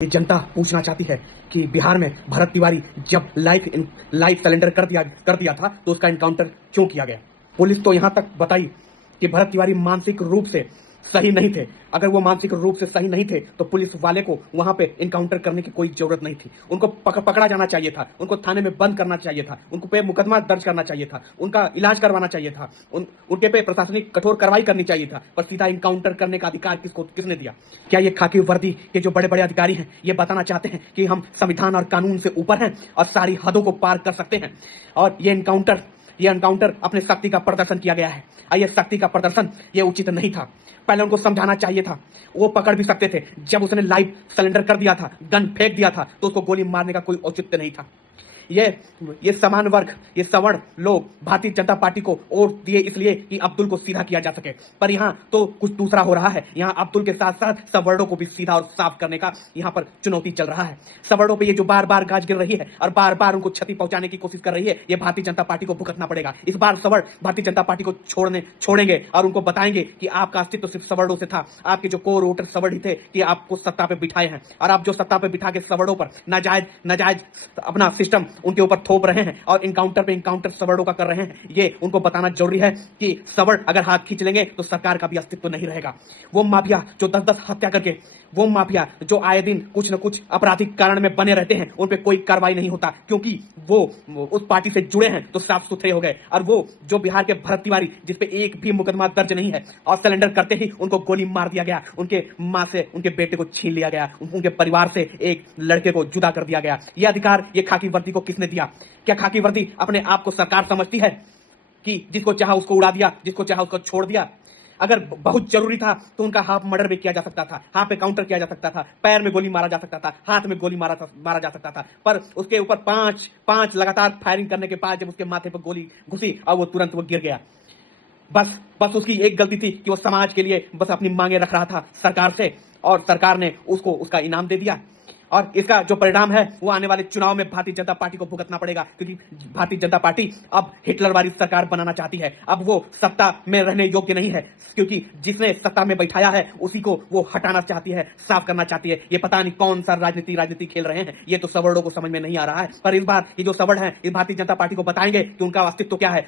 ये जनता पूछना चाहती है कि बिहार में भरत तिवारी जब लाइफ सरेंडर कर दिया था तो उसका एनकाउंटर क्यों किया गया। पुलिस तो यहां तक बताई कि भरत तिवारी मानसिक रूप से सही नहीं थे। अगर वो मानसिक रूप से सही नहीं थे तो पुलिस वाले को वहां पे एनकाउंटर करने की कोई जरूरत नहीं थी। उनको पकड़ा जाना चाहिए था, उनको थाने में बंद करना चाहिए था, उनको पे मुकदमा दर्ज करना चाहिए था, उनका इलाज करवाना चाहिए था, उनके पे प्रशासनिक कठोर कार्रवाई करनी चाहिए था। पर सीधा एनकाउंटर करने का अधिकार किसने दिया? क्या ये खाकी वर्दी के जो बड़े बड़े अधिकारी हैं ये बताना चाहते हैं कि हम संविधान और कानून से ऊपर हैं और सारी हदों को पार कर सकते हैं? और ये एनकाउंटर अपने शक्ति का प्रदर्शन किया गया है। ये शक्ति का प्रदर्शन ये उचित नहीं था। पहले उनको समझाना चाहिए था। वो पकड़ भी सकते थे। जब उसने लाइव सरेंडर कर दिया था, गन फेंक दिया था, तो उसको गोली मारने का कोई औचित्य नहीं था। ये समान वर्ग, ये सवर्ण लोग भारतीय जनता पार्टी को वोट दिए इसलिए कि अब्दुल को सीधा किया जा सके। पर यहाँ तो कुछ दूसरा हो रहा है। यहाँ अब्दुल के साथ साथ सवर्णों को भी सीधा और साफ करने का यहाँ पर चुनौती चल रहा है। सवर्णों पे ये जो बार बार गाज गिर रही है और बार बार उनको क्षति पहुंचाने की कोशिश कर रही है, ये भारतीय जनता पार्टी को भुगतना पड़ेगा। इस बार सवर्ण भारतीय जनता पार्टी को छोड़ेंगे और उनको बताएंगे कि आपका अस्तित्व सिर्फ सवर्णों से था। आपके जो कोर वोटर सवर्ण ही थे कि आपको सत्ता पे बिठाए हैं, और आप जो सत्ता पे बिठा के सवर्णों पर नाजायज अपना सिस्टम उनके ऊपर थोप रहे हैं और इनकाउंटर सवर्णों का कर रहे हैं। ये उनको बताना जरूरी है कि सवर्ण अगर हाथ खींच लेंगे तो सरकार का भी अस्तित्व नहीं रहेगा। वो माफिया जो 10-10 हत्या करके, वो माफिया जो आए दिन कुछ न कुछ आपराधिक कारण में बने रहते हैं, उन पे कोई कार्रवाई नहीं होता क्योंकि वो उस पार्टी से जुड़े हैं तो साफ सुथरे हो गए। और वो जो बिहार के भरत तिवारी जिसपे एक भी मुकदमा दर्ज नहीं है और सरेंडर करते ही उनको गोली मार दिया गया, उनके मां से उनके बेटे को छीन लिया गया, उनके परिवार से एक लड़के को जुदा कर दिया गया। ये अधिकार ये खाकी वर्दी को किसने दिया? क्या खाकी वर्दी अपने आप को सरकार समझती है कि जिसको चाहा उसको उड़ा दिया, जिसको चाहा उसको छोड़ दिया? अगर बहुत जरूरी था तो उनका हाफ मर्डर भी किया जा सकता था, हाफ काउंटर किया जा सकता था, पैर में गोली मारा जा सकता था, हाथ में गोली मारा जा सकता था। पर उसके ऊपर पांच लगातार फायरिंग करने के बाद जब उसके माथे पर गोली घुसी और वो तुरंत गिर गया। बस उसकी एक गलती थी कि वो समाज के लिए बस अपनी मांगे रख रहा था सरकार से, और सरकार ने उसको उसका इनाम दे दिया। और इसका जो परिणाम है वो आने वाले चुनाव में भारतीय जनता पार्टी को भुगतना पड़ेगा, क्योंकि भारतीय जनता पार्टी अब हिटलर वाली सरकार बनाना चाहती है। अब वो सत्ता में रहने योग्य नहीं है, क्योंकि जिसने सत्ता में बैठाया है उसी को वो हटाना चाहती है, साफ करना चाहती है। ये पता नहीं कौन सा राजनीति खेल रहे हैं, ये तो सवर्णों को समझ में नहीं आ रहा है। पर इस बार ये जो सवर्ण है, इस भारतीय जनता पार्टी को बताएंगे कि उनका अस्तित्व क्या है।